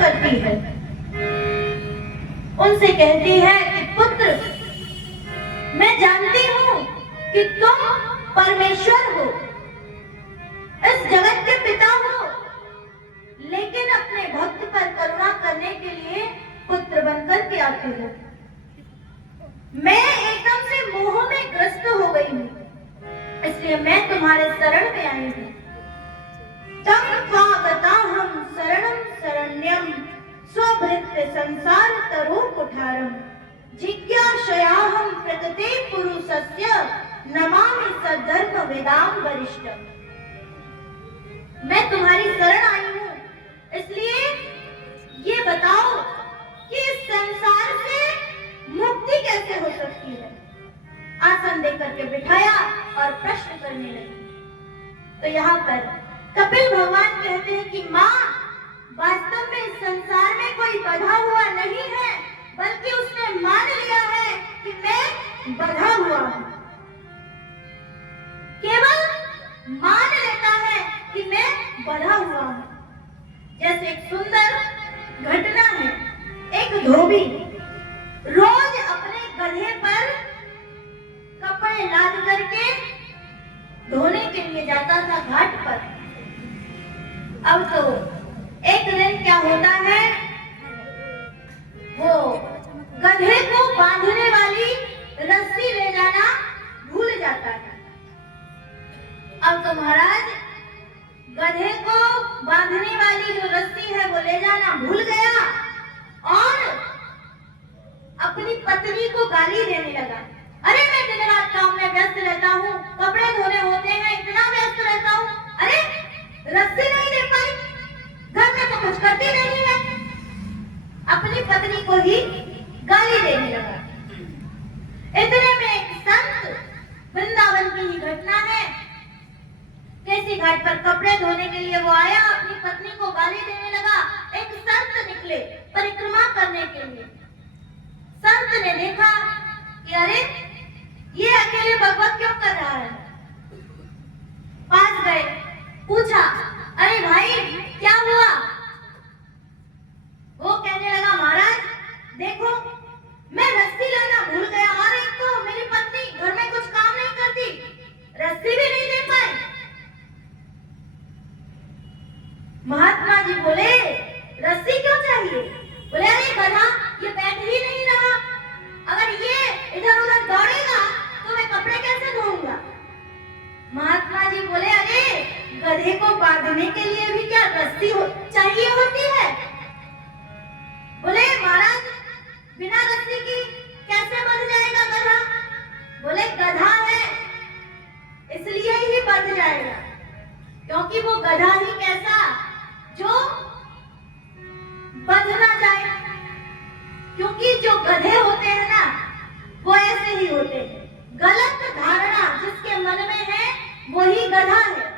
करती है। उनसे कहती है कि पुत्र, मैं जानती हूं कि तुम परमेश्वर हो, इस जगत के पिता हो, लेकिन अपने भक्त पर करुणा करने के लिए पुत्र बनकर के आते हो। मैं एकदम से मोह में ग्रस्त हो गई हूं, इसलिए मैं तुम्हारे शरण में आई हूं। तम त्वागताहं शरणं शरण्यं स्वभृत्य संसार तरो कुठारम् जिज्ञासयाहं प्रकृते पुरुषस्य नमामि सद्धर्म वेदां वरिष्ठम्। मैं तुम्हारी शरण आई हूं, इसलिए ये बताओ कि इस संसार से मुक्ति कैसे हो सकती है। आसन देकर के बिठाया और प्रश्न करने लगी। तो यहाँ पर कपिल भगवान कहते हैं कि माँ, वास्तव में इस संसार में कोई बंधा हुआ नहीं है, बल्कि उसने मान लिया है कि मैं बंधा हुआ हूं। केवल मान लेता है कि मैं बंधा हुआ हूं। जैसे एक सुंदर घटना है, एक धोबी रोज अपने गधे पर कपड़े लाद करके धोने के लिए जाता था घाट पर। अब तो एक दिन क्या होता है, वो गधे को बांधने वाली रस्सी ले जाना भूल जाता है। अब तो महाराज गधे को बांधने वाली जो रस्सी है वो ले जाना भूल गया और अपनी पत्नी को गाली देने लगा। अरे मैं दिन रात काम में व्यस्त रहता हूँ, कपड़े धोने होते हैं, इतना व्यस्त रहता हूँ, अरे रस्सी नहीं दे पाई, घर में तो कुछ करती नहीं है। अपनी पत्नी को ही गाली देने लगा। इतने में एक संत, वृंदावन की ही घटना है, केसी घाट पर कपड़े धोने के लिए वो आया, अपनी पत्नी को गाली देने लगा। एक संत निकले परिक्रमा करने के लिए। संत ने देखा कि अरे ये अकेले भगवत क्यों कर रहा है। पास गए, पूछा, अरे भाई क्या हुआ। वो कहने लगा, महाराज देखो मैं रस्सी लाना भूल गया और एक तो मेरी पत्नी घर में कुछ काम नहीं करती, रस्सी भी नहीं दे पाई। महात्मा जी बोले, रस्सी क्यों चाहिए। बोले, अरे गधा ये बैठ ही नहीं रहा, अगर ये इधर उधर दौड़ेगा तो मैं कपड़े कैसे धोऊंगा। महात्मा जी बोले, अरे गधे को बांधने के लिए भी क्या रस्सी चाहिए होती है। बोले, महाराज बिना रस्सी की कैसे बंध जाएगा गधा। बोले, गधा है इसलिए ही बंध जाएगा, क्योंकि वो गधा ही कैसा जो बंध ना जाए, क्योंकि जो गधे होते हैं ना वो ऐसे ही होते हैं। गलत धारणा जिसके मन में है वही गधा है।